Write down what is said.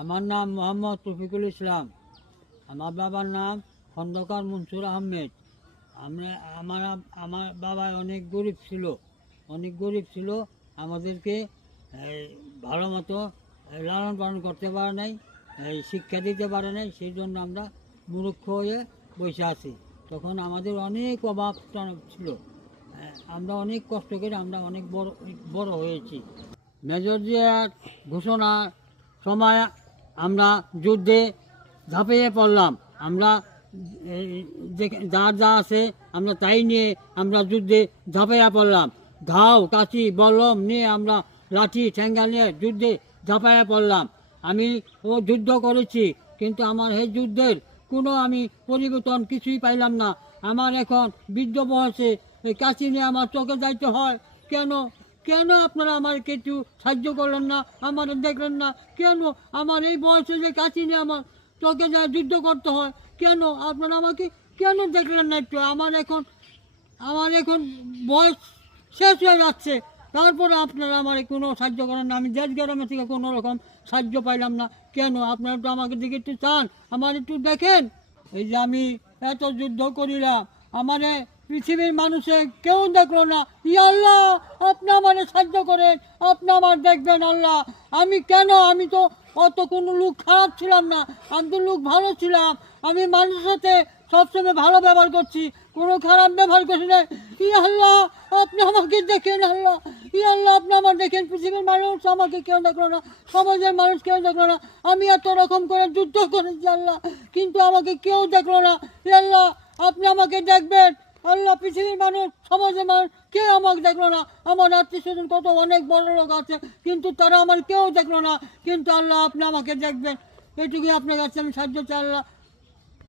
আমার নাম মোহাম্মদ রফিকুল ইসলাম। আমার বাবার নাম খন্দকার মনসুর আহমেদ। আমরা আমার আমার বাবা অনেক গরিব ছিল। আমাদেরকে ভালো মতো লালন পালন করতে পারে নাই, শিক্ষা দিতে পারে নাই। সেই জন্য আমরা মূর্খ হয়ে বসে আছি। তখন আমাদের অনেক অভাব ছিল। আমরা অনেক কষ্ট করে আমরা অনেক বড় হয়েছি। মেজর জিয়ার ঘোষণার সময় আমরা যুদ্ধে ঝাঁপিয়ে পড়লাম। আমরা যা আছে আমরা তাই নিয়ে আমরা যুদ্ধে ঝাঁপিয়ে পড়লাম। ধাও, কাঁচি, বলম নিয়ে আমরা লাঠি ঠেঙ্গা নিয়ে যুদ্ধে ঝাঁপিয়ে পড়লাম। আমি যুদ্ধ করেছি, কিন্তু আমার এই যুদ্ধের কোনো আমি পরিবর্তন কিছুই পাইলাম না। আমার এখন বৃদ্ধ বয়সে এই কাঁচি নিয়ে আমার চোখে যাইতে হয়। কেন কেন আপনারা আমাকে একটু সাহায্য করলেন না? আমার দেখলেন না কেন? আমার এই বয়সে যে কাঁচি নিয়ে আমার চোখে যায় যুদ্ধ করতে হয়, কেন আপনারা আমাকে কেন দেখলেন না একটু? আমার এখন বয়স শেষ হয়ে যাচ্ছে, তারপরে আপনারা আমার কোনো সাহায্য করেন না। আমি দেশ গ্রামে থেকে কোনো রকম সাহায্য পাইলাম না। কেন আপনারা তো আমাকে দিকে একটু চান, আমার একটু দেখেন। এই যে আমি এত যুদ্ধ করিলাম, আমারে পৃথিবীর মানুষে কেউ দেখলো না। ইয়া আল্লাহ, আপনি আমার সাহায্য করেন, আপনি আমার দেখবেন আল্লাহ। আমি তো অত কোনো লোক খারাপ ছিলাম না, আমি তো লোক ভালো ছিলাম। আমি মানুষের সাথে সবসময় ভালো ব্যবহার করছি, কোনো খারাপ ব্যবহার করছি না। ইয়া আল্লাহ, আপনি আমাকে দেখেন আল্লাহ। ইয়া আল্লাহ, আপনি আমার দেখেন। পৃথিবীর মানুষ আমাকে কেউ দেখলো না, সমাজের মানুষ কেউ দেখলো না। আমি এত রকম করে যুদ্ধ করেছি আল্লাহ, কিন্তু আমাকে কেউ দেখলো না। ইয়া আল্লাহ, আপনি আমাকে দেখবেন আল্লাহ। পৃথিবীর মানুষ, সমাজের মানুষ কেউ আমাকে দেখলো না। আমার আত্মীয় স্বজন কত অনেক বড় লোক আছে, কিন্তু তারা আমার কেউ দেখলো না। কিন্তু আল্লাহ, আপনি আমাকে দেখবেন। এটুকুই আপনার কাছে আমি সাহায্য চাই আল্লাহ।